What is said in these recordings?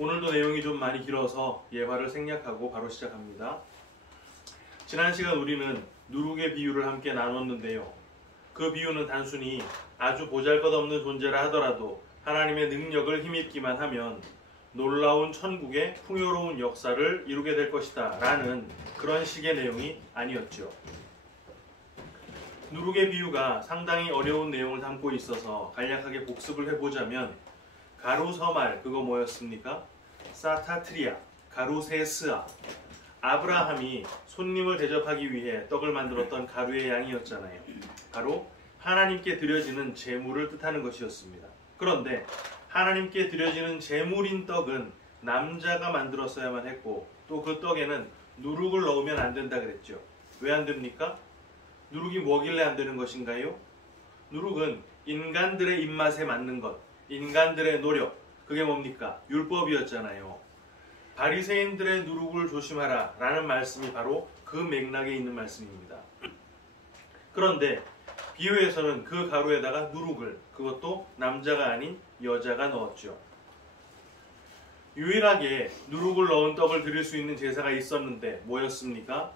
오늘도 내용이 좀 많이 길어서 예화를 생략하고 바로 시작합니다. 지난 시간 우리는 누룩의 비유를 함께 나눴는데요. 그 비유는 단순히 아주 보잘것없는 존재라 하더라도 하나님의 능력을 힘입기만 하면 놀라운 천국의 풍요로운 역사를 이루게 될 것이다 라는 그런 식의 내용이 아니었죠. 누룩의 비유가 상당히 어려운 내용을 담고 있어서 간략하게 복습을 해보자면 가루서말 그거 뭐였습니까? 사타트리아, 가루세스아. 아브라함이 손님을 대접하기 위해 떡을 만들었던 가루의 양이었잖아요. 바로 하나님께 드려지는 제물을 뜻하는 것이었습니다. 그런데 하나님께 드려지는 제물인 떡은 남자가 만들었어야만 했고 또 그 떡에는 누룩을 넣으면 안 된다 그랬죠. 왜 안 됩니까? 누룩이 뭐길래 안 되는 것인가요? 누룩은 인간들의 입맛에 맞는 것, 인간들의 노력, 그게 뭡니까? 율법이었잖아요. 바리새인들의 누룩을 조심하라 라는 말씀이 바로 그 맥락에 있는 말씀입니다. 그런데 비유에서는 그 가루에다가 누룩을, 그것도 남자가 아닌 여자가 넣었죠. 유일하게 누룩을 넣은 떡을 드릴 수 있는 제사가 있었는데 뭐였습니까?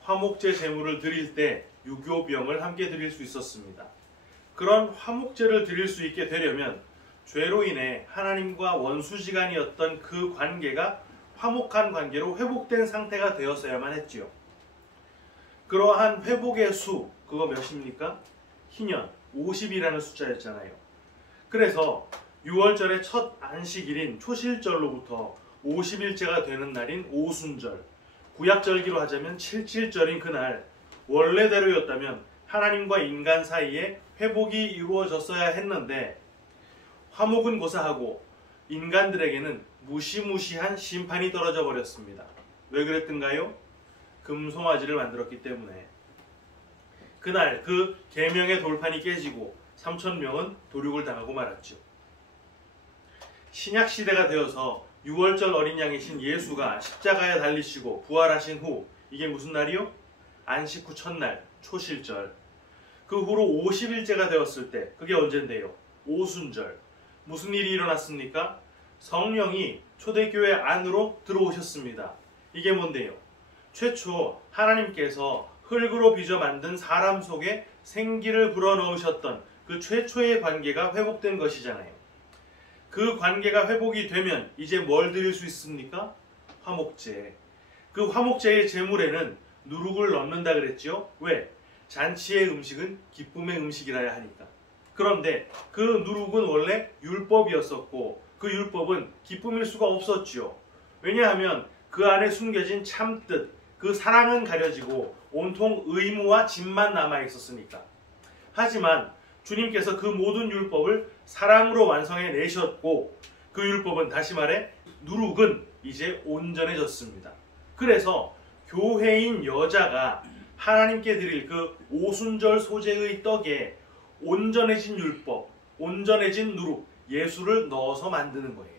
화목제 제물을 드릴 때 유교병을 함께 드릴 수 있었습니다. 그런 화목제를 드릴 수 있게 되려면 죄로 인해 하나님과 원수지간이었던 그 관계가 화목한 관계로 회복된 상태가 되었어야만 했지요. 그러한 회복의 수, 그거 몇입니까? 희년, 50이라는 숫자였잖아요. 그래서 6월절의 첫 안식일인 초실절로부터 50일째가 되는 날인 오순절, 구약절기로 하자면 77절인 그날, 원래대로였다면 하나님과 인간 사이에 회복이 이루어졌어야 했는데 화목은 고사하고 인간들에게는 무시무시한 심판이 떨어져 버렸습니다. 왜 그랬던가요? 금송아지를 만들었기 때문에. 그날 그 계명의 돌판이 깨지고 3,000명은 도륙을 당하고 말았죠. 신약시대가 되어서 6월절 어린 양이신 예수가 십자가에 달리시고 부활하신 후, 이게 무슨 날이요? 안식 후 첫날, 초실절. 그 후로 50일째가 되었을 때, 그게 언젠데요? 오순절. 무슨 일이 일어났습니까? 성령이 초대교회 안으로 들어오셨습니다. 이게 뭔데요? 최초 하나님께서 흙으로 빚어 만든 사람 속에 생기를 불어넣으셨던 그 최초의 관계가 회복된 것이잖아요. 그 관계가 회복이 되면 이제 뭘 드릴 수 있습니까? 화목제. 그 화목제의 제물에는 누룩을 넣는다 그랬죠? 왜? 잔치의 음식은 기쁨의 음식이라야 하니까. 그런데 그 누룩은 원래 율법이었었고 그 율법은 기쁨일 수가 없었죠. 왜냐하면 그 안에 숨겨진 참뜻, 그 사랑은 가려지고 온통 의무와 짐만 남아 있었으니까. 하지만 주님께서 그 모든 율법을 사랑으로 완성해 내셨고 그 율법은, 다시 말해 누룩은 이제 온전해졌습니다. 그래서 교회인 여자가 하나님께 드릴 그 오순절 소재의 떡에 온전해진 율법, 온전해진 누룩, 예수를 넣어서 만드는 거예요.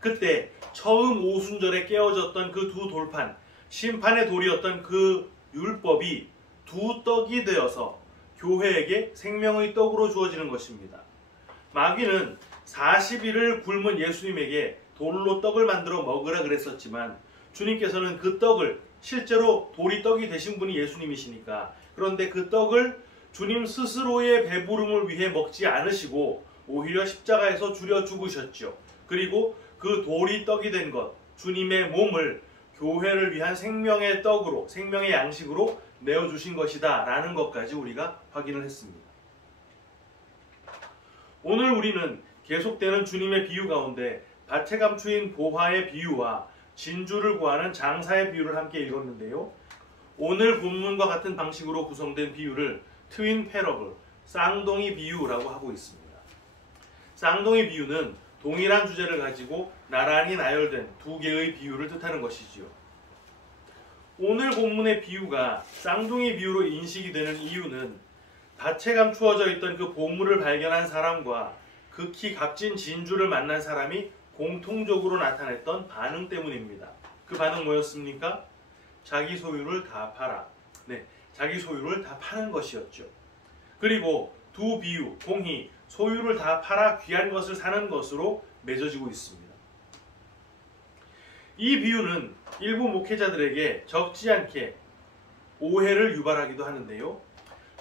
그때 처음 오순절에 깨어졌던 그 두 돌판, 심판의 돌이었던 그 율법이 두 떡이 되어서 교회에게 생명의 떡으로 주어지는 것입니다. 마귀는 40일을 굶은 예수님에게 돌로 떡을 만들어 먹으라 그랬었지만 주님께서는 그 떡을, 실제로 돌이 떡이 되신 분이 예수님이시니까, 그런데 그 떡을 주님 스스로의 배부름을 위해 먹지 않으시고 오히려 십자가에서 주려 죽으셨죠. 그리고 그 돌이 떡이 된 것, 주님의 몸을 교회를 위한 생명의 떡으로, 생명의 양식으로 내어주신 것이다 라는 것까지 우리가 확인을 했습니다. 오늘 우리는 계속되는 주님의 비유 가운데 밭에 감추인 보화의 비유와 진주를 구하는 장사의 비유를 함께 읽었는데요. 오늘 본문과 같은 방식으로 구성된 비유를 트윈 패러블, 쌍둥이 비유라고 하고 있습니다. 쌍둥이 비유는 동일한 주제를 가지고 나란히 나열된 두 개의 비유를 뜻하는 것이지요. 오늘 본문의 비유가 쌍둥이 비유로 인식이 되는 이유는 밭에 감추어져 있던 그 보물을 발견한 사람과 극히 값진 진주를 만난 사람이 공통적으로 나타냈던 반응 때문입니다. 그 반응 뭐였습니까? 자기 소유를 다 팔아. 네, 자기 소유를 다 파는 것이었죠. 그리고 두 비유, 공히 소유를 다 팔아 귀한 것을 사는 것으로 맺어지고 있습니다. 이 비유는 일부 목회자들에게 적지 않게 오해를 유발하기도 하는데요.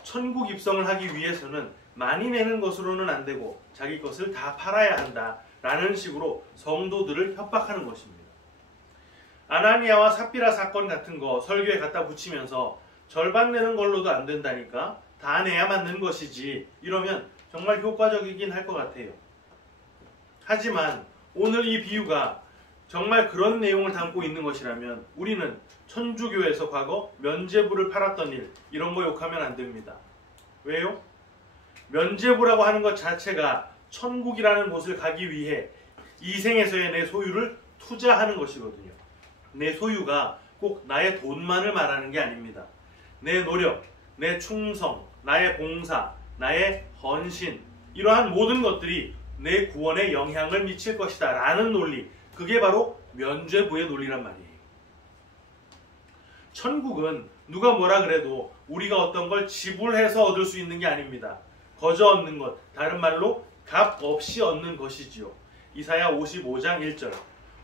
천국 입성을 하기 위해서는 많이 내는 것으로는 안 되고 자기 것을 다 팔아야 한다 라는 식으로 성도들을 협박하는 것입니다. 아나니아와 삽비라 사건 같은 거 설교에 갖다 붙이면서 절반 내는 걸로도 안 된다니까 다 내야 맞는 것이지 이러면 정말 효과적이긴 할 것 같아요. 하지만 오늘 이 비유가 정말 그런 내용을 담고 있는 것이라면 우리는 천주교에서 과거 면죄부를 팔았던 일 이런 거 욕하면 안 됩니다. 왜요? 면죄부라고 하는 것 자체가 천국이라는 곳을 가기 위해 이 생에서의 내 소유를 투자하는 것이거든요. 내 소유가 꼭 나의 돈만을 말하는 게 아닙니다. 내 노력, 내 충성, 나의 봉사, 나의 헌신 이러한 모든 것들이 내 구원에 영향을 미칠 것이다 라는 논리, 그게 바로 면죄부의 논리란 말이에요. 천국은 누가 뭐라 그래도 우리가 어떤 걸 지불해서 얻을 수 있는 게 아닙니다. 거저 얻는 것, 다른 말로 값 없이 얻는 것이지요. 이사야 55장 1절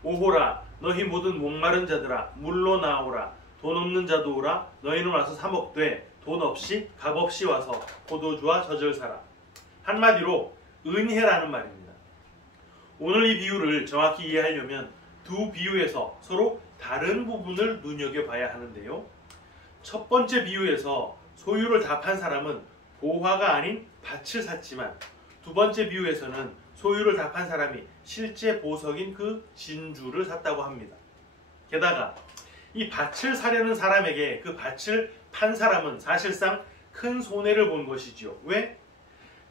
오호라 너희 모든 목마른 자들아 물로 나오라 돈 없는 자도 오라 너희는 와서 사 먹되 돈 없이 값 없이 와서 포도주와 젖을 사라. 한마디로 은혜라는 말입니다. 오늘 이 비유를 정확히 이해하려면 두 비유에서 서로 다른 부분을 눈여겨봐야 하는데요. 첫 번째 비유에서 소유를 다 판 사람은 보화가 아닌 밭을 샀지만 두 번째 비유에서는 소유를 다 판 사람이 실제 보석인 그 진주를 샀다고 합니다. 게다가 이 밭을 사려는 사람에게 그 밭을 판 사람은 사실상 큰 손해를 본 것이지요. 왜?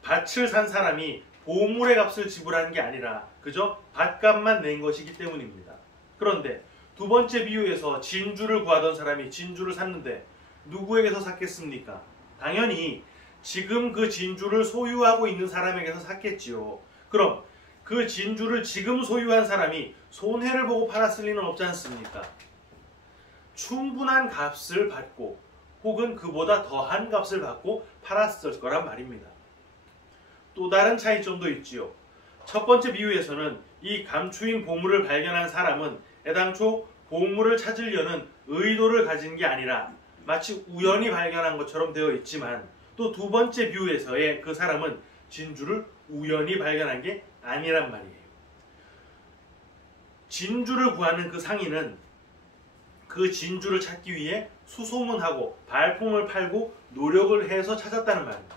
밭을 산 사람이 보물의 값을 지불한 게 아니라 그저 밭값만 낸 것이기 때문입니다. 그런데 두 번째 비유에서 진주를 구하던 사람이 진주를 샀는데 누구에게서 샀겠습니까? 당연히 지금 그 진주를 소유하고 있는 사람에게서 샀겠지요. 그럼 그 진주를 지금 소유한 사람이 손해를 보고 팔았을 리는 없지 않습니까? 충분한 값을 받고 혹은 그보다 더한 값을 받고 팔았을 거란 말입니다. 또 다른 차이점도 있지요. 첫 번째 비유에서는 이 감추인 보물을 발견한 사람은 애당초 보물을 찾으려는 의도를 가진 게 아니라 마치 우연히 발견한 것처럼 되어 있지만 또 두 번째 비유에서의 그 사람은 진주를 우연히 발견한 게 아니란 말이에요. 진주를 구하는 그 상인은 그 진주를 찾기 위해 수소문하고 발품을 팔고 노력을 해서 찾았다는 말입니다.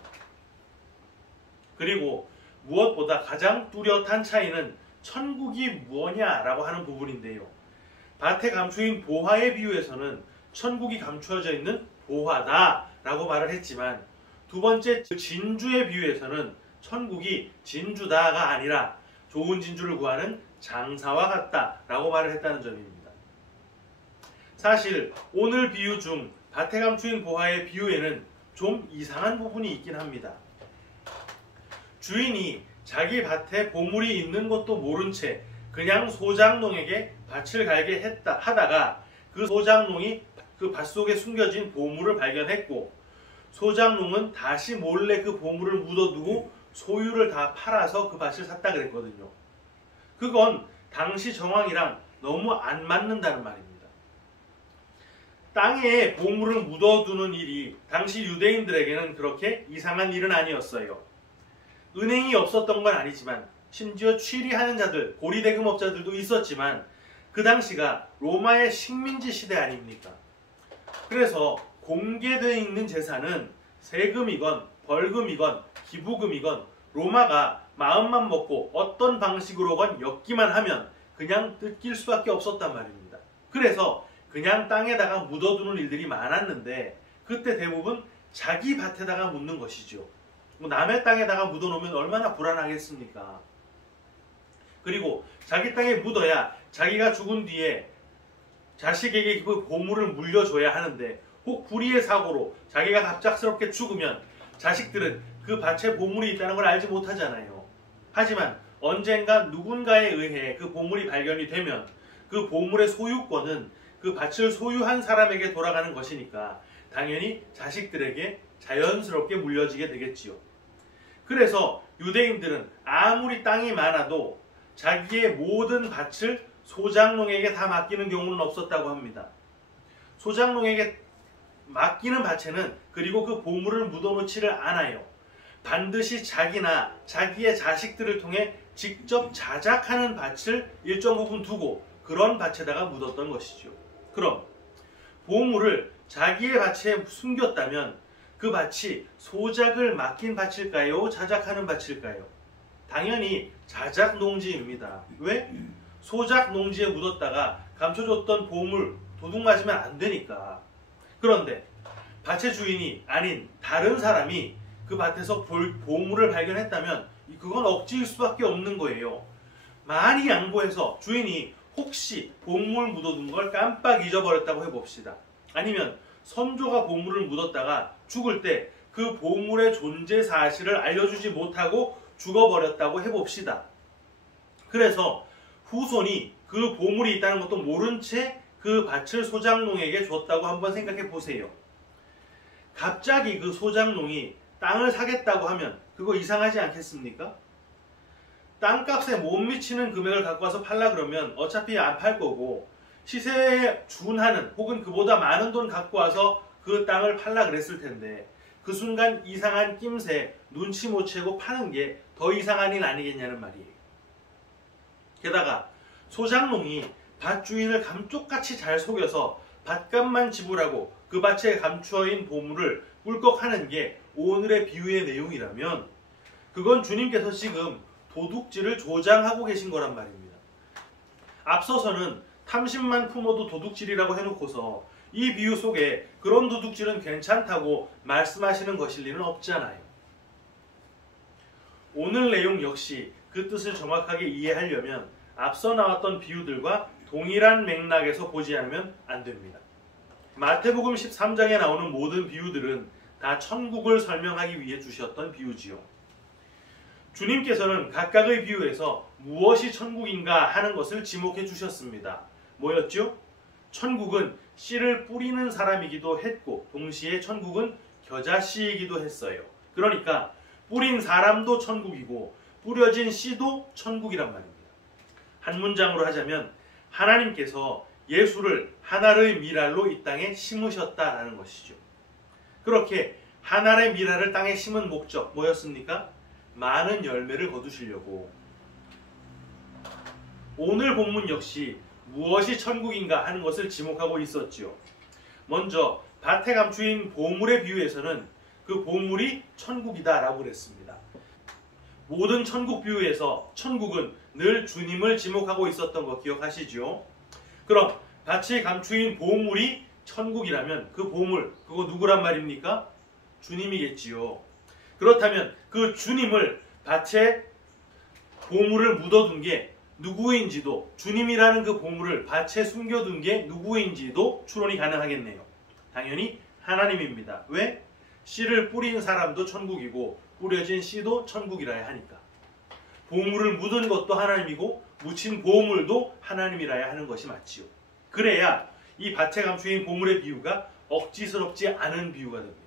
그리고 무엇보다 가장 뚜렷한 차이는 천국이 무엇냐라고 하는 부분인데요. 밭에 감추인 보화의 비유에서는 천국이 감추어져 있는 보화다라고 말을 했지만 두 번째 진주의 비유에서는 천국이 진주다가 아니라 좋은 진주를 구하는 장사와 같다라고 말을 했다는 점입니다. 사실 오늘 비유 중 밭에 감추인 보화의 비유에는 좀 이상한 부분이 있긴 합니다. 주인이 자기 밭에 보물이 있는 것도 모른 채 그냥 소장농에게 밭을 갈게 하다가 그 소장농이 그 밭 속에 숨겨진 보물을 발견했고 소장농은 다시 몰래 그 보물을 묻어두고 소유를 다 팔아서 그 밭을 샀다 그랬거든요. 그건 당시 정황이랑 너무 안 맞는다는 말입니다. 땅에 보물을 묻어두는 일이 당시 유대인들에게는 그렇게 이상한 일은 아니었어요. 은행이 없었던 건 아니지만 심지어 취리하는 자들, 고리대금업자들도 있었지만 그 당시가 로마의 식민지 시대 아닙니까? 그래서 공개되어 있는 재산은 세금이건 벌금이건 기부금이건 로마가 마음만 먹고 어떤 방식으로건 엮기만 하면 그냥 뜯길 수밖에 없었단 말입니다. 그래서 그냥 땅에다가 묻어두는 일들이 많았는데 그때 대부분 자기 밭에다가 묻는 것이죠. 남의 땅에다가 묻어놓으면 얼마나 불안하겠습니까? 그리고 자기 땅에 묻어야 자기가 죽은 뒤에 자식에게 그 보물을 물려줘야 하는데 혹 불의의 사고로 자기가 갑작스럽게 죽으면 자식들은 그 밭에 보물이 있다는 걸 알지 못하잖아요. 하지만 언젠가 누군가에 의해 그 보물이 발견이 되면 그 보물의 소유권은 그 밭을 소유한 사람에게 돌아가는 것이니까 당연히 자식들에게 자연스럽게 물려지게 되겠지요. 그래서 유대인들은 아무리 땅이 많아도 자기의 모든 밭을 소장농에게 다 맡기는 경우는 없었다고 합니다. 소장농에게 맡기는 밭에는 그리고 그 보물을 묻어놓지를 않아요. 반드시 자기나 자기의 자식들을 통해 직접 자작하는 밭을 일정 부분 두고 그런 밭에다가 묻었던 것이죠. 그럼 보물을 자기의 밭에 숨겼다면 그 밭이 소작을 맡긴 밭일까요? 자작하는 밭일까요? 당연히 자작 농지입니다. 왜? 소작 농지에 묻었다가 감춰줬던 보물 도둑 맞으면 안 되니까. 그런데 밭의 주인이 아닌 다른 사람이 그 밭에서 보물을 발견했다면 그건 억지일 수밖에 없는 거예요. 많이 양보해서 주인이 혹시 보물 묻어둔 걸 깜빡 잊어버렸다고 해봅시다. 아니면 선조가 보물을 묻었다가 죽을 때 그 보물의 존재 사실을 알려주지 못하고 죽어버렸다고 해봅시다. 그래서 후손이 그 보물이 있다는 것도 모른 채 그 밭을 소장농에게 줬다고 한번 생각해 보세요. 갑자기 그 소장농이 땅을 사겠다고 하면 그거 이상하지 않겠습니까? 땅값에 못 미치는 금액을 갖고 와서 팔라 그러면 어차피 안 팔 거고 시세에 준하는 혹은 그보다 많은 돈 갖고 와서 그 땅을 팔라 그랬을 텐데 그 순간 이상한 낌새 눈치 못 채고 파는 게 더 이상한 일 아니겠냐는 말이에요. 게다가 소장농이 밭 주인을 감쪽같이 잘 속여서 밭값만 지불하고 그 밭에 감추어인 보물을 꿀꺽하는 게 오늘의 비유의 내용이라면 그건 주님께서 지금 도둑질을 조장하고 계신 거란 말입니다. 앞서서는 탐심만 품어도 도둑질이라고 해놓고서 이 비유 속에 그런 도둑질은 괜찮다고 말씀하시는 것일 리는 없잖아요. 오늘 내용 역시 그 뜻을 정확하게 이해하려면 앞서 나왔던 비유들과 동일한 맥락에서 보지 않으면 안 됩니다. 마태복음 13장에 나오는 모든 비유들은 다 천국을 설명하기 위해 주셨던 비유지요. 주님께서는 각각의 비유에서 무엇이 천국인가 하는 것을 지목해 주셨습니다. 뭐였죠? 천국은 씨를 뿌리는 사람이기도 했고 동시에 천국은 겨자씨이기도 했어요. 그러니까 뿌린 사람도 천국이고 뿌려진 씨도 천국이란 말입니다. 한 문장으로 하자면 하나님께서 예수를 한 알의 미랄로 이 땅에 심으셨다라는 것이죠. 그렇게 한 알의 미랄을 땅에 심은 목적 뭐였습니까? 많은 열매를 거두시려고. 오늘 본문 역시 무엇이 천국인가 하는 것을 지목하고 있었지요. 먼저 밭에 감추인 보물의 비유에서는 그 보물이 천국이다 라고 그랬습니다. 모든 천국 비유에서 천국은 늘 주님을 지목하고 있었던 거 기억하시죠? 그럼 밭에 감추인 보물이 천국이라면 그 보물, 그거 누구란 말입니까? 주님이겠지요. 그렇다면 그 주님을 밭에 보물을 묻어둔 게 누구인지도, 주님이라는 그 보물을 밭에 숨겨둔 게 누구인지도 추론이 가능하겠네요. 당연히 하나님입니다. 왜? 씨를 뿌린 사람도 천국이고 뿌려진 씨도 천국이라야 하니까. 보물을 묻은 것도 하나님이고 묻힌 보물도 하나님이라야 하는 것이 맞지요. 그래야 이 밭에 감추인 보물의 비유가 억지스럽지 않은 비유가 됩니다.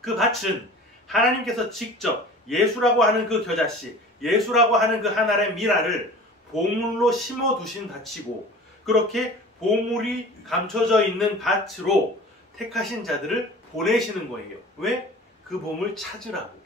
그 밭은 하나님께서 직접 예수라고 하는 그 겨자씨, 예수라고 하는 그 한 알의 미랄을 보물로 심어두신 밭이고 그렇게 보물이 감춰져 있는 밭으로 택하신 자들을 보내시는 거예요. 왜? 그 보물 찾으라고.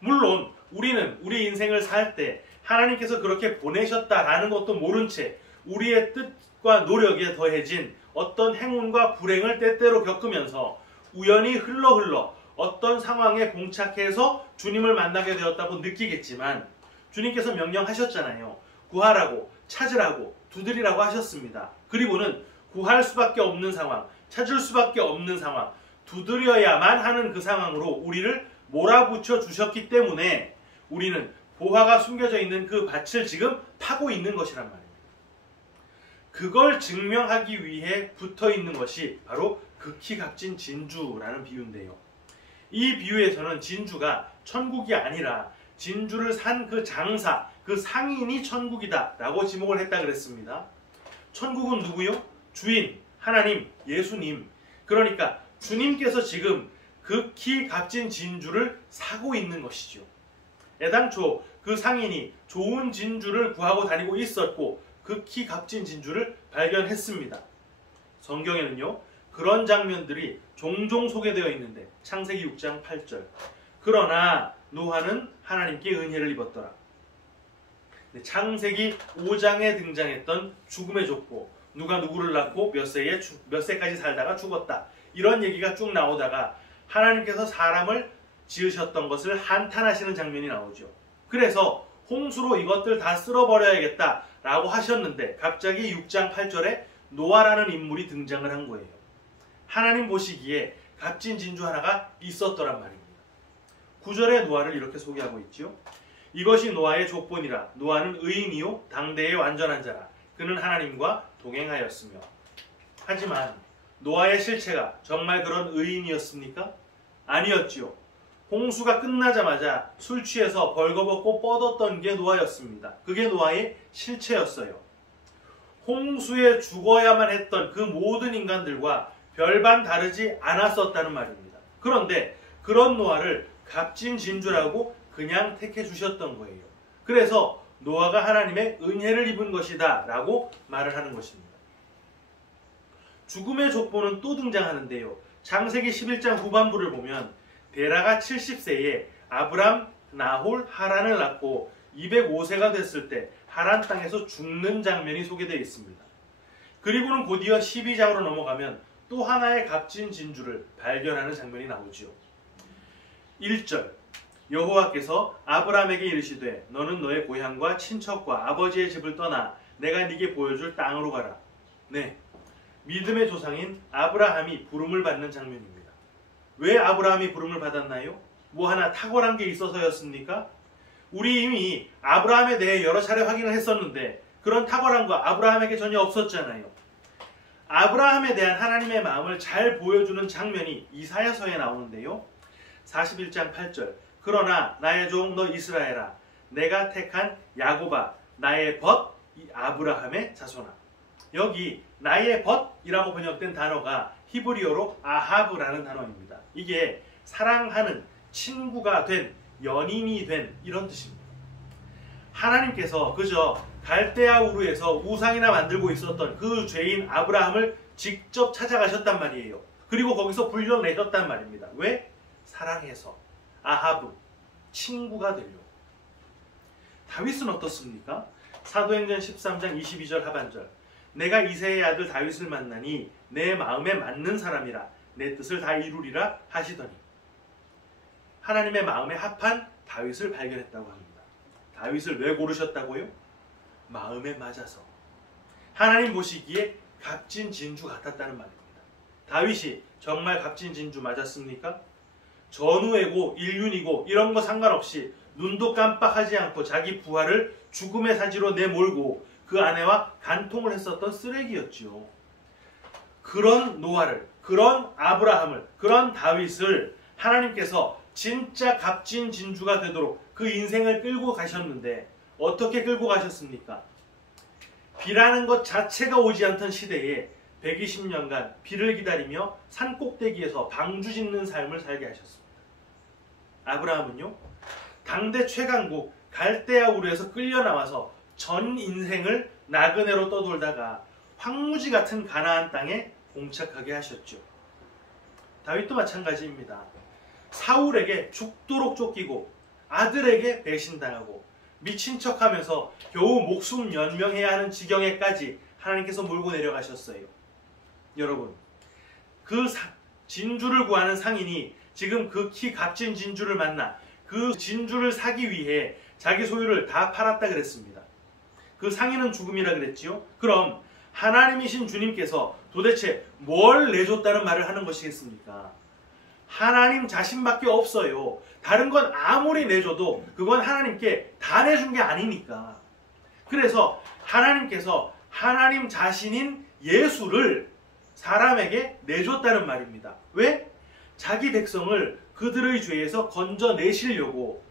물론 우리는 우리 인생을 살 때 하나님께서 그렇게 보내셨다라는 것도 모른 채 우리의 뜻과 노력에 더해진 어떤 행운과 불행을 때때로 겪으면서 우연히 흘러 어떤 상황에 봉착해서 주님을 만나게 되었다고 느끼겠지만 주님께서 명령하셨잖아요. 구하라고, 찾으라고, 두드리라고 하셨습니다. 그리고는 구할 수밖에 없는 상황, 찾을 수밖에 없는 상황, 두드려야만 하는 그 상황으로 우리를 몰아붙여 주셨기 때문에 우리는 보화가 숨겨져 있는 그 밭을 지금 파고 있는 것이란 말입니다. 그걸 증명하기 위해 붙어 있는 것이 바로 극히 값진 진주라는 비유인데요. 이 비유에서는 진주가 천국이 아니라 진주를 산 그 장사, 그 상인이 천국이다 라고 지목을 했다 그랬습니다. 천국은 누구요? 주인, 하나님, 예수님. 그러니까 주님께서 지금 극히 값진 진주를 사고 있는 것이죠. 애당초 그 상인이 좋은 진주를 구하고 다니고 있었고 극히 값진 진주를 발견했습니다. 성경에는요, 그런 장면들이 종종 소개되어 있는데 창세기 6장 8절 그러나 노아는 하나님께 은혜를 입었더라. 창세기 5장에 등장했던 죽음의 족보, 누가 누구를 낳고 몇 세까지 살다가 죽었다, 이런 얘기가 쭉 나오다가 하나님께서 사람을 지으셨던 것을 한탄하시는 장면이 나오죠. 그래서 홍수로 이것들 다 쓸어버려야겠다 라고 하셨는데 갑자기 6장 8절에 노아라는 인물이 등장을 한 거예요. 하나님 보시기에 값진 진주 하나가 있었더란 말입니다. 9절에 노아를 이렇게 소개하고 있지요. 이것이 노아의 족본이라. 노아는 의인이요 당대의 완전한 자라. 그는 하나님과 동행하였으며. 하지만 노아의 실체가 정말 그런 의인이었습니까? 아니었지요. 홍수가 끝나자마자 술 취해서 벌거벗고 뻗었던 게 노아였습니다. 그게 노아의 실체였어요. 홍수에 죽어야만 했던 그 모든 인간들과 별반 다르지 않았었다는 말입니다. 그런데 그런 노아를 값진 진주라고 그냥 택해 주셨던 거예요. 그래서 노아가 하나님의 은혜를 입은 것이다 라고 말을 하는 것입니다. 죽음의 족보는 또 등장하는데요. 창세기 11장 후반부를 보면 데라가 70세에 아브람, 나홀, 하란을 낳고 205세가 됐을 때 하란 땅에서 죽는 장면이 소개되어 있습니다. 그리고는 곧이어 12장으로 넘어가면 또 하나의 값진 진주를 발견하는 장면이 나오지요. 1절 여호와께서 아브람에게 이르시되 너는 너의 고향과 친척과 아버지의 집을 떠나 내가 네게 보여줄 땅으로 가라. 네, 믿음의 조상인 아브라함이 부름을 받는 장면입니다. 왜 아브라함이 부름을 받았나요? 뭐 하나 탁월한 게 있어서였습니까? 우리 이미 아브라함에 대해 여러 차례 확인을 했었는데 그런 탁월한 거 아브라함에게 전혀 없었잖아요. 아브라함에 대한 하나님의 마음을 잘 보여주는 장면이 이사야서에 나오는데요. 41장 8절 그러나 나의 종 너 이스라엘아 내가 택한 야곱아 나의 벗 아브라함의 자손아. 여기 나의 벗이라고 번역된 단어가 히브리어로 아하브라는 단어입니다. 이게 사랑하는, 친구가 된, 연인이 된 이런 뜻입니다. 하나님께서 그저 갈대아 우르에서 우상이나 만들고 있었던 그 죄인 아브라함을 직접 찾아가셨단 말이에요. 그리고 거기서 불러내셨단 말입니다. 왜? 사랑해서. 아하브, 친구가 되려고. 다윗은 어떻습니까? 사도행전 13장 22절 하반절 내가 이새의 아들 다윗을 만나니 내 마음에 맞는 사람이라 내 뜻을 다 이루리라 하시더니. 하나님의 마음에 합한 다윗을 발견했다고 합니다. 다윗을 왜 고르셨다고요? 마음에 맞아서. 하나님 보시기에 값진 진주 같았다는 말입니다. 다윗이 정말 값진 진주 맞았습니까? 전우애고 인륜이고 이런 거 상관없이 눈도 깜빡하지 않고 자기 부하를 죽음의 사지로 내몰고 그 아내와 간통을 했었던 쓰레기였지요. 그런 노아를, 그런 아브라함을, 그런 다윗을 하나님께서 진짜 값진 진주가 되도록 그 인생을 끌고 가셨는데 어떻게 끌고 가셨습니까? 비라는 것 자체가 오지 않던 시대에 120년간 비를 기다리며 산꼭대기에서 방주 짓는 삶을 살게 하셨습니다. 아브라함은요, 당대 최강국 갈대아 우르에서 끌려 나와서 전 인생을 나그네로 떠돌다가 황무지 같은 가나안 땅에 봉착하게 하셨죠. 다윗도 마찬가지입니다. 사울에게 죽도록 쫓기고 아들에게 배신당하고 미친 척하면서 겨우 목숨 연명해야 하는 지경에까지 하나님께서 몰고 내려가셨어요. 여러분, 그 진주를 구하는 상인이 지금 극히 값진 진주를 만나 그 진주를 사기 위해 자기 소유를 다 팔았다 그랬습니다. 그 상인은 죽음이라 그랬지요. 그럼 하나님이신 주님께서 도대체 뭘 내줬다는 말을 하는 것이겠습니까? 하나님 자신밖에 없어요. 다른 건 아무리 내줘도 그건 하나님께 다 내준 게 아니니까. 그래서 하나님께서 하나님 자신인 예수를 사람에게 내줬다는 말입니다. 왜? 자기 백성을 그들의 죄에서 건져내시려고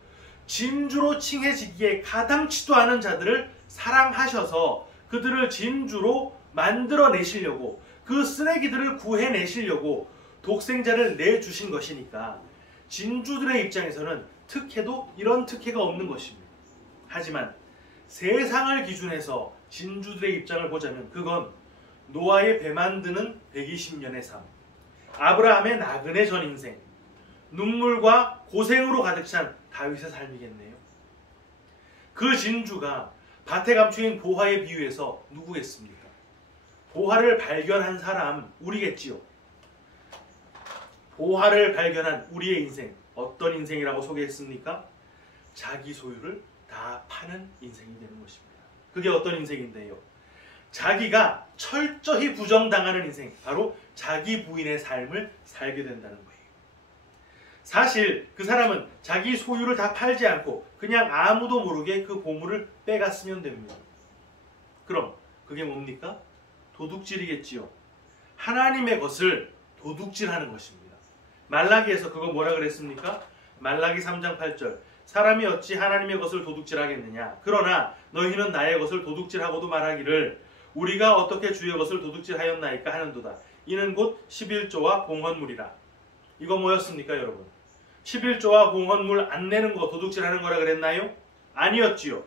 진주로 칭해지기에 가당치도 않은 자들을 사랑하셔서 그들을 진주로 만들어내시려고 그 쓰레기들을 구해내시려고 독생자를 내주신 것이니까 진주들의 입장에서는 특혜도 이런 특혜가 없는 것입니다. 하지만 세상을 기준해서 진주들의 입장을 보자면 그건 노아의 배 만드는 120년의 삶, 아브라함의 나그네 전 인생, 눈물과 고생으로 가득 찬 다윗의 삶이겠네요. 그 진주가 밭에 감추인 보화에 비유해서 누구겠습니까? 보화를 발견한 사람, 우리겠지요. 보화를 발견한 우리의 인생, 어떤 인생이라고 소개했습니까? 자기 소유를 다 파는 인생이 되는 것입니다. 그게 어떤 인생인데요? 자기가 철저히 부정당하는 인생, 바로 자기 부인의 삶을 살게 된다는 거예요. 사실 그 사람은 자기 소유를 다 팔지 않고 그냥 아무도 모르게 그 보물을 빼갔으면 됩니다. 그럼 그게 뭡니까? 도둑질이겠지요. 하나님의 것을 도둑질하는 것입니다. 말라기에서 그거 뭐라 그랬습니까? 말라기 3장 8절, 사람이 어찌 하나님의 것을 도둑질하겠느냐? 그러나 너희는 나의 것을 도둑질하고도 말하기를 우리가 어떻게 주의 것을 도둑질하였나이까 하는도다. 이는 곧 11조와 봉헌물이라. 이거 뭐였습니까 여러분? 11조와 봉헌물 안 내는 거 도둑질하는 거라 그랬나요? 아니었지요.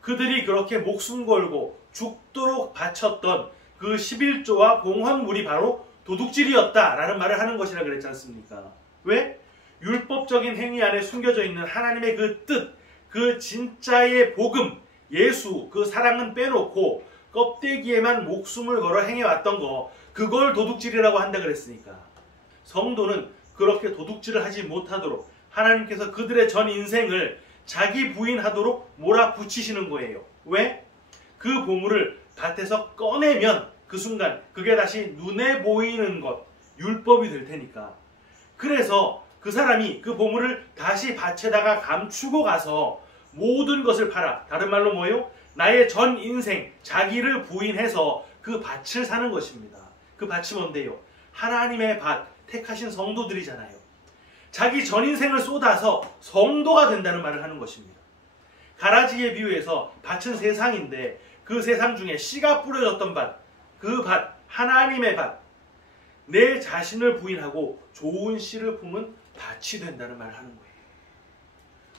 그들이 그렇게 목숨 걸고 죽도록 바쳤던 그 11조와 봉헌물이 바로 도둑질이었다라는 말을 하는 것이라 그랬지 않습니까? 왜? 율법적인 행위 안에 숨겨져 있는 하나님의 그 뜻, 그 진짜의 복음, 예수, 그 사랑은 빼놓고 껍데기에만 목숨을 걸어 행해왔던 거, 그걸 도둑질이라고 한다 그랬으니까. 성도는 그렇게 도둑질을 하지 못하도록 하나님께서 그들의 전 인생을 자기 부인하도록 몰아붙이시는 거예요. 왜? 그 보물을 밭에서 꺼내면 그 순간 그게 다시 눈에 보이는 것, 율법이 될 테니까. 그래서 그 사람이 그 보물을 다시 밭에다가 감추고 가서 모든 것을 팔아. 다른 말로 뭐예요? 나의 전 인생, 자기를 부인해서 그 밭을 사는 것입니다. 그 밭이 뭔데요? 하나님의 밭, 택하신 성도들이잖아요. 자기 전 인생을 쏟아서 성도가 된다는 말을 하는 것입니다. 가라지에 비유해서 밭은 세상인데 그 세상 중에 씨가 뿌려졌던 밭, 그 밭, 하나님의 밭, 내 자신을 부인하고 좋은 씨를 품은 밭이 된다는 말을 하는 거예요.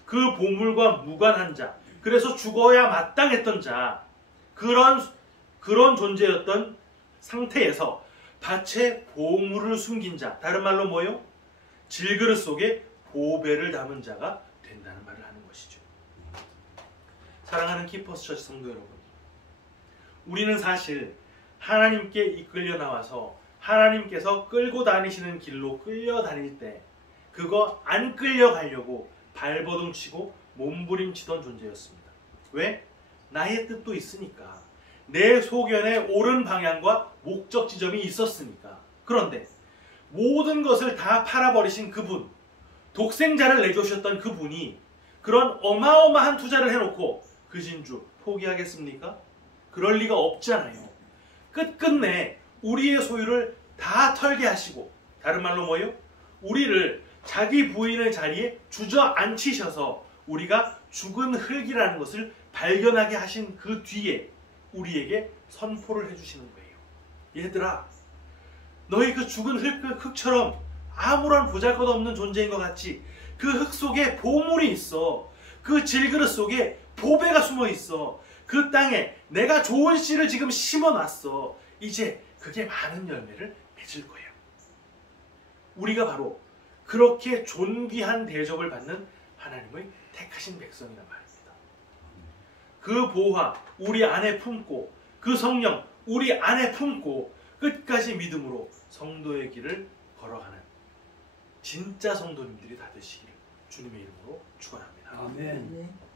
그 보물과 무관한 자, 그래서 죽어야 마땅했던 자, 그런 존재였던 상태에서 밭에 보물을 숨긴 자, 다른 말로 뭐요? 질그릇 속에 보배를 담은 자가 된다는 말을 하는 것이죠. 사랑하는 키퍼스 처치 성도 여러분, 우리는 사실 하나님께 이끌려 나와서 하나님께서 끌고 다니시는 길로 끌려다닐 때 그거 안 끌려가려고 발버둥 치고 몸부림치던 존재였습니다. 왜? 나의 뜻도 있으니까. 내 소견에 옳은 방향과 목적 지점이 있었으니까. 그런데 모든 것을 다 팔아버리신 그분, 독생자를 내주셨던 그분이 그런 어마어마한 투자를 해놓고 그 진주 포기하겠습니까? 그럴 리가 없잖아요. 끝끝내 우리의 소유를 다 털게 하시고, 다른 말로 뭐예요? 우리를 자기 부인의 자리에 주저앉히셔서 우리가 죽은 흙이라는 것을 발견하게 하신 그 뒤에 우리에게 선포를 해주시는 거예요. 얘들아, 너희 그 죽은 흙처럼 아무런 보잘것없는 존재인 것 같지? 그 흙 속에 보물이 있어. 그 질그릇 속에 보배가 숨어 있어. 그 땅에 내가 좋은 씨를 지금 심어놨어. 이제 그게 많은 열매를 맺을 거예요. 우리가 바로 그렇게 존귀한 대접을 받는 하나님의 택하신 백성이란 말입니다. 그 보화 우리 안에 품고, 그 성령 우리 안에 품고 끝까지 믿음으로 성도의 길을 걸어가는 진짜 성도님들이 다 되시기를 주님의 이름으로 축원합니다. 아멘.